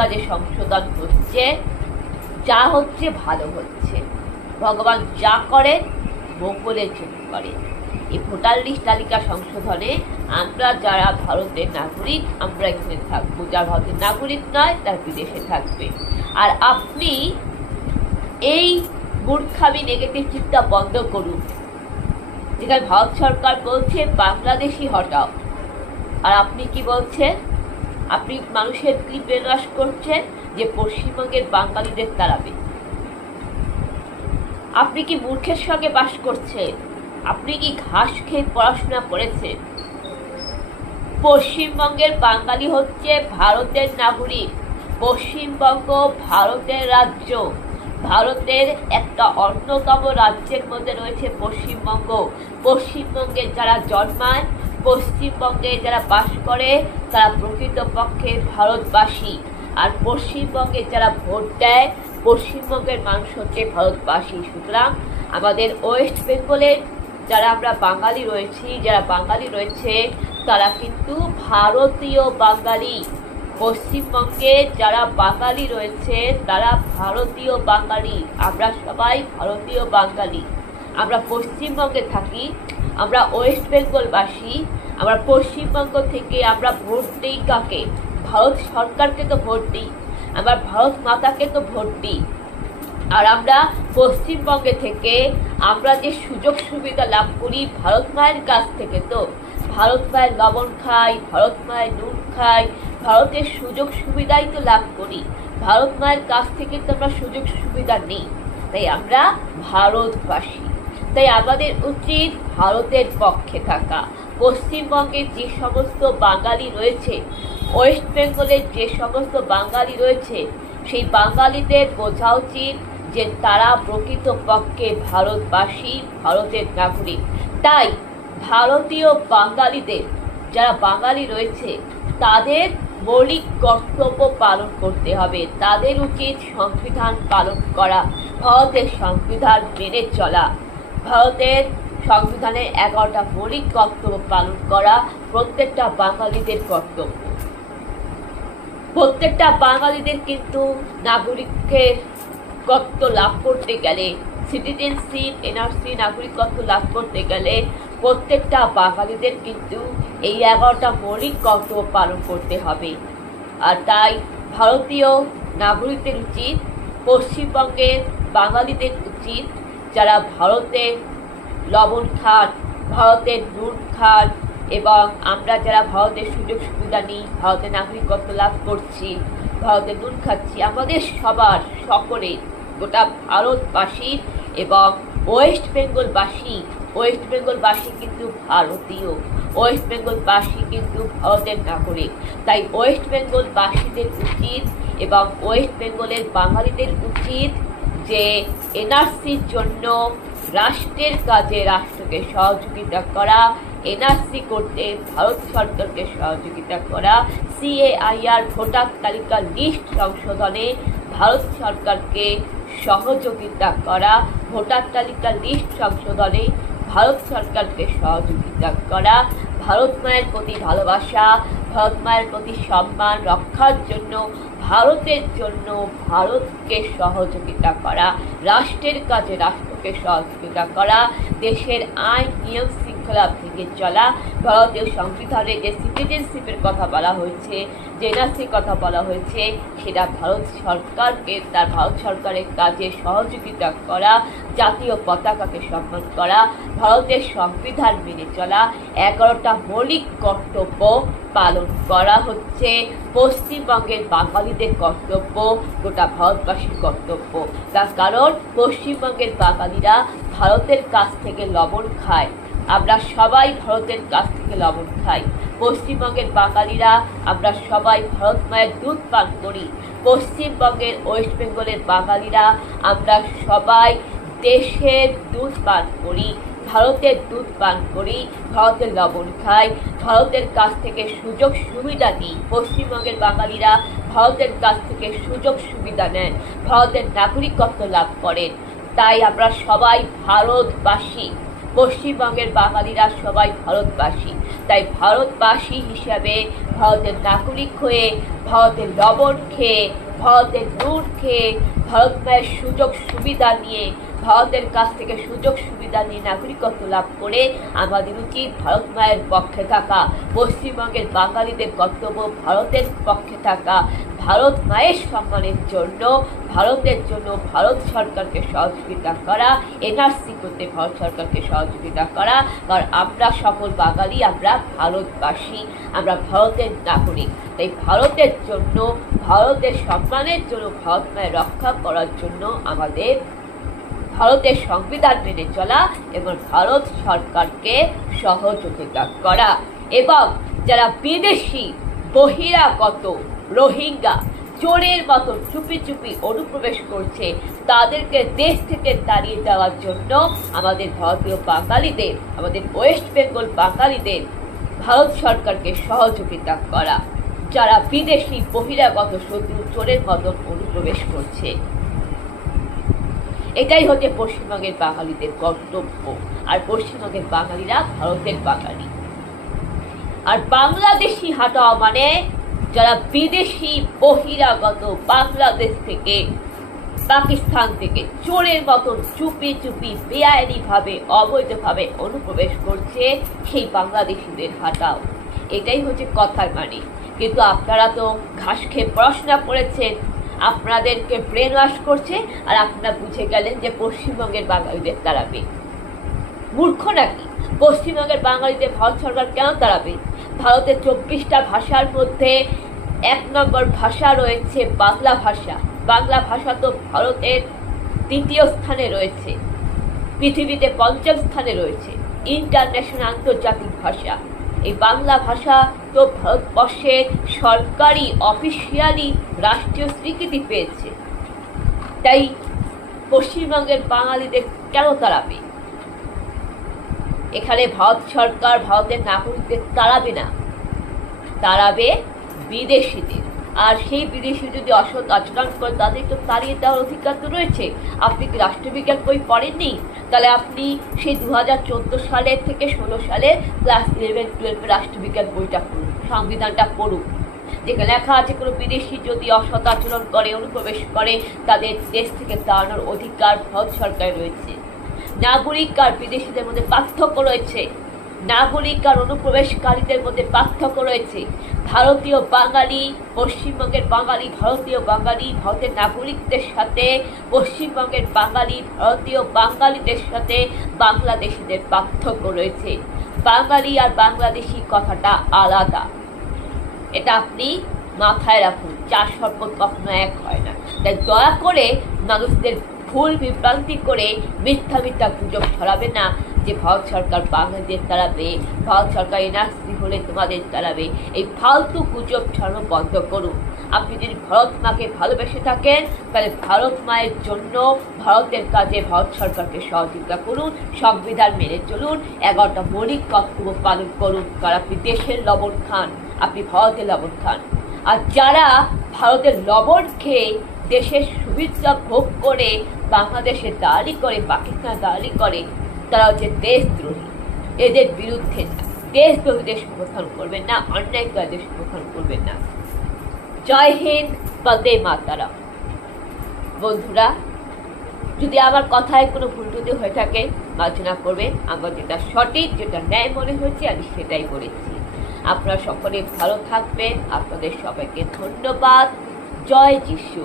কাজে সংশোধন হচ্ছে, যা হচ্ছে ভালো হচ্ছে। ভগবান যা করেন মঙ্গলের জন্য করেন। এই ভোটার লিস্ট তালিকা সংশোধনে আমরা যারা ভারতের নাগরিক আমরা এখানে থাকবো, যারা ভারতের নাগরিক নয় তার বিদেশে থাকবে। আর আপনি এই মূর্খামি নেগেটিভ চিন্তা বন্ধ করুন। যেখানে ভারত সরকার বলছে বাংলাদেশি হটাও, আর আপনি কি বলছেন? আপনি মানুষের কি বিনাশ করছেন যে পশ্চিমবঙ্গের বাঙালিদের তাড়াবে। আপনি কি মূর্খের সঙ্গে বাস করছেন? আপনি কি ঘাস খেয়ে পড়াশোনা করেছেন? পশ্চিমবঙ্গের বাঙালি হচ্ছে ভারতের নাগরিক। পশ্চিমবঙ্গ ভারতের রাজ্য। ভারতের একটা অন্যতম রাজ্যের মধ্যে রয়েছে পশ্চিমবঙ্গ। পশ্চিমবঙ্গে যারা জন্মায়, পশ্চিমবঙ্গে যারা বাস করে তারা প্রকৃতপক্ষে ভারতবাসী। আর পশ্চিমবঙ্গে যারা ভোট দেয় পশ্চিমবঙ্গের মানুষ হচ্ছে ভারতবাসী। সুতরাং আমাদের ওয়েস্ট বেঙ্গলের যারা আমরা বাঙালি রয়েছি, যারা বাঙালি রয়েছে তারা কিন্তু ভারতীয় বাঙালি। পশ্চিমবঙ্গে যারা বাঙালি রয়েছে তারা ভারতীয় বাঙালি। আমরা সবাই ভারতীয় বাঙালি। আমরা পশ্চিমবঙ্গে থাকি, আমরা ওয়েস্ট বেঙ্গলবাসী। আমরা পশ্চিমবঙ্গ থেকে আমরা ভোট দিই কাকে? ভারত সরকারকে তো ভোট দিই, আমরা ভারত মাতাকে তো ভোট দিই। আর আমরা পশ্চিমবঙ্গে থেকে আমরা যে সুযোগ সুবিধা লাভ করি ভারত মায়ের কাছ থেকে, তো ভারত মায়ের লবণ খাই, ভারত মায়ের নুন খাই, ভারতের সুযোগ সুবিধাই তো লাভ করি। ভারত মায়ের কাছ থেকে তো আমরা সুযোগ সুবিধা নিই। তাই আমরা ভারতবাসী। তাই আমাদের উচিত ভারতের পক্ষে থাকা। পশ্চিমবঙ্গের যে সমস্ত বাঙালি রয়েছে, ওয়েস্ট বেঙ্গলের যে সমস্ত বাঙালি রয়েছে, সেই বাঙালিদের বোঝা উচিত যে তারা প্রকৃতপক্ষে ভারতবাসী, ভারতের নাগরিক। তাই ভারতীয় বাঙালিদের যারা বাঙালি রয়েছে তাদের মৌলিক কর্তব্য পালন করতে হবে। তাদের উচিত সংবিধান পালন করা, ভারতের সংবিধান মেনে চলা, ভারতের সংবিধানের 11টা মৌলিক কর্তব্য পালন করা প্রত্যেকটা বাঙালিদের কর্তব্য। প্রত্যেকটা বাঙালিদের কিন্তু নাগরিকত্ব লাভ করতে গেলে, সিটিজেনশিপ, এনআরসি, নাগরিকত্ব লাভ করতে গেলে প্রত্যেকটা বাঙালিদের কিন্তু এই 11টা মৌলিক কর্তব্য পালন করতে হবে। আর তাই ভারতীয় নাগরিকদের উচিত, পশ্চিমবঙ্গের বাঙালিদের উচিত, যারা ভারতের লবণ খান, ভারতের নুন খান, এবং আমরা যারা ভারতের সুযোগ সুবিধা নিই, ভারতের নাগরিকত্ব লাভ করছি, ভারতের নুন খাচ্ছি, আমাদের সবার সকলে গোটা ভারতবাসী এবং ওয়েস্ট বেঙ্গলবাসী। ওয়েস্ট বেঙ্গলবাসী কিন্তু ভারতীয়, ওয়েস্ট বেঙ্গলবাসী কিন্তু ভারতের নাগরিক। তাই ওয়েস্ট বেঙ্গলবাসীদের উচিত এবং ওয়েস্ট বেঙ্গলের বাঙালিদের উচিত যে এনআরসির জন্য রাষ্ট্রের কাজে রাষ্ট্রকে সহযোগিতা করা, এনআরসি করতে ভারত সরকারকে সহযোগিতা করা, সিএআইআর ভোটার তালিকা লিস্ট সংশোধনে ভারত সরকারকে সহযোগিতা করা, ভোটার তালিকা লিস্ট সংশোধনে ভারত সরকারকে সহযোগিতা করা, ভারত মায়ের প্রতি ভালোবাসা, ভারত মায়ের প্রতি সম্মান রক্ষার জন্য ভারতের জন্য ভারতকে সহযোগিতা করা, রাষ্ট্রের কাজে রাষ্ট্রকে সহযোগিতা করা, দেশের আইন নিয়ম শৃঙ্খলা ভেঙে চলা, ভারতীয় সংবিধানে যে সিটিজেনশিপের কথা বলা হয়েছে, যে এনআরসির কথা বলা হয়েছে, সেটা ভারত সরকারকে তার ভারত সরকারের কাজে সহযোগিতা করা, জাতীয় পতাকাকে সম্মান করা, ভারতের সংবিধান মেনে চলা, 11টা মৌলিক কর্তব্য পালন করা হচ্ছে পশ্চিমবঙ্গের বাঙালিদের কর্তব্য, গোটা ভারতবাসীর কর্তব্য। তার কারণ পশ্চিমবঙ্গের বাঙালিরা ভারতের কাছ থেকে লবণ খায়। আমরা সবাই ভারতের কাছ থেকে লবণ খাই। পশ্চিমবঙ্গের বাঙালিরা আমরা সবাই ভারত মায়ের দুধ পান করি। পশ্চিমবঙ্গের ওয়েস্ট বেঙ্গলের বাঙালিরা আমরা সবাই দেশের দুধ পান করি, ভারতের দুধ পান করি, ভারতের লবণ খাই, ভারতের কাছ থেকে সুযোগ সুবিধা নিই। পশ্চিমবঙ্গের বাঙালিরা ভারতের কাছ থেকে সুযোগ সুবিধা নেন, ভারতের নাগরিকত্ব লাভ করেন। তাই আমরা সবাই ভারতবাসী। পশ্চিমবঙ্গের বাঙালিরা সবাই ভারতবাসী, তাই ভারতবাসী হিসাবে ভারতের নাগরিক হয়ে, ভারতের লবণ খেয়ে, ভারতের নুন খেয়ে, ভারত মায়ের সুযোগ সুবিধা নিয়ে, ভারতের কাছ থেকে সুযোগ সুবিধা নিয়ে নাগরিকত্ব লাভ করে আমাদের উচিত ভারত মায়ের পক্ষে থাকা। পশ্চিমবঙ্গের বাঙালিদের কর্তব্য ভারতের পক্ষে থাকা, ভারত মায়ের সম্মানের জন্য, ভারতের জন্য ভারত সরকারকে সহযোগিতা করা, এনআরসি করতে ভারত সরকারকে সহযোগিতা করা। কারণ আমরা সকল বাঙালি, আমরা ভারতবাসী, আমরা ভারতের নাগরিক। তাই ভারতের জন্য, ভারতের সম্মানের জন্য, ভারত মায়ের রক্ষা করার জন্য আমাদের ভারতের সংবিধান মেনে চলা এবং ভারত সরকারকে সহযোগিতা করা। এবং যারা বিদেশি বহিরাগত রোহিঙ্গা চোরের মতো চুপি চুপি অনুপ্রবেশ করছে, তাদেরকে দেশ থেকে তাড়িয়ে দেওয়ার জন্য আমাদের ভারতীয় বাঙালিদের, আমাদের ওয়েস্ট বেঙ্গল বাঙালিদের ভারত সরকারকে সহযোগিতা করা। যারা বিদেশি বহিরাগত শত্রু চোরের মতো অনুপ্রবেশ করছে, এটাই হচ্ছে পশ্চিমবঙ্গের বাঙালিদের কর্তব্য। আর পশ্চিমবঙ্গের বাঙালিরা ভারতের বাঙালি। আর বাংলাদেশি হাটাও মানে যারা বিদেশি বহিরাগত বাংলাদেশ থেকে, পাকিস্তান থেকে চোরের মতন চুপি চুপি বেআইনি ভাবে, অবৈধভাবে অনুপ্রবেশ করছে, সেই বাংলাদেশিদের হাটাও। এটাই হচ্ছে কথার মানে। কিন্তু আপনারা তো ঘাস খেয়ে পড়াশোনা করেছেন, আপনাদেরকে ব্রেন ওয়াশ করছে, আর আপনারা বুঝে গেলেন যে পশ্চিমবঙ্গের বাঙালিদের তাড়াবে। মূর্খ নাকি? পশ্চিমবঙ্গের বাঙালিদের ভারত সরকার কেন তাড়াবে? ভারতের 24টা ভাষার মধ্যে 1 নম্বর ভাষা রয়েছে বাংলা ভাষা। বাংলা ভাষা তো ভারতের 2য় স্থানে রয়েছে, পৃথিবীতে 5ম স্থানে রয়েছে, ইন্টারন্যাশনাল আন্তর্জাতিক ভাষা। এই বাংলা ভাষা তো ভারতবর্ষের সরকারি অফিসিয়ালি রাষ্ট্রীয় স্বীকৃতি পেয়েছে। তাই পশ্চিমবঙ্গের বাঙালিদের কেন তাড়াবে? এখানে ভারত সরকার ভারতের নাগরিকদের তাড়াবে না, তাড়াবে বিদেশিদের। আর সেই বিদেশি যদি অসৎ আচরণ করে, তাদের তো তাড়িয়ে দেওয়ার অধিকার তো রয়েছে। আপনি কি রাষ্ট্রবিজ্ঞান বই পড়েননি? তাহলে আপনি সেই 2014 সালের থেকে 16 সালের ক্লাস 11-12 রাষ্ট্রবিজ্ঞান বইটা পড়ুন, সংবিধানটা পড়ুন, যেখানে লেখা আছে কোনো বিদেশি যদি অসৎ আচরণ করে, অনুপ্রবেশ করে, তাদের দেশ থেকে তাড়ানোর অধিকার ভারত সরকার রয়েছে। নাগরিক আর বিদেশিদের মধ্যে পার্থক্য রয়েছে, নাগরিক আর অনুপ্রবেশকারীদের মধ্যে পার্থক্য রয়েছে। ভারতীয় বাঙালি, পশ্চিমবঙ্গের বাঙালি, ভারতীয় বাঙালি, ভারতের নাগরিকদের সাথে পশ্চিমবঙ্গের বাঙালি, ভারতীয় বাঙালিদের সাথে বাংলাদেশিদের পার্থক্য রয়েছে। বাঙালি আর বাংলাদেশি কথাটা আলাদা, এটা আপনি মাথায় রাখুন। চার সর্বত কখনো এক হয় না। তাই দয়া করে মানুষদের ভুল বিভ্রান্তি করে মিথ্যা মিথ্যা গুজব ছড়াবে না যে ভারত সরকার বাংলাদেশ তাড়াবে, ভারত সরকার এনআরসি হলে তোমাদের তাড়াবে। এই ফালতু গুজব ছড়ানো বন্ধ করুন। আপনি যদি ভারত মাকে ভালোবেসে থাকেন, তাহলে ভারত মায়ের জন্য ভারতের কাজে ভারত সরকারকে সহযোগিতা করুন, সংবিধান মেনে চলুন, 11টা মৌলিক কর্তব্য পালন করুন। কারণ আপনি দেশের লবণ খান, আপনি ভারতের লবণ খান। আর যারা ভারতের লবণ খেয়ে দেশের সুবিধা ভোগ করে বাংলাদেশে দাঁড়ি করে, পাকিস্তান দাঁড়ি করে, তারা হচ্ছে দেশদ্রোহী। এদের বিরুদ্ধে দেশদ্রোহীদের সমর্থন করবেন না, অন্যায়কারীদের সমর্থন করবেন না। জয় হিন্দ, বন্দে মাতরম। বন্ধুরা, যদি আমার কথায় কোনো ভুল ত্রুটি হয়ে থাকে মার্জনা করবেন। আমার যেটা সঠিক, যেটা ন্যায় মনে হয়েছে, আমি সেটাই বলেছি। আপনারা সকলে ভালো থাকবেন। আপনাদের সবাইকে ধন্যবাদ। জয় যিশু।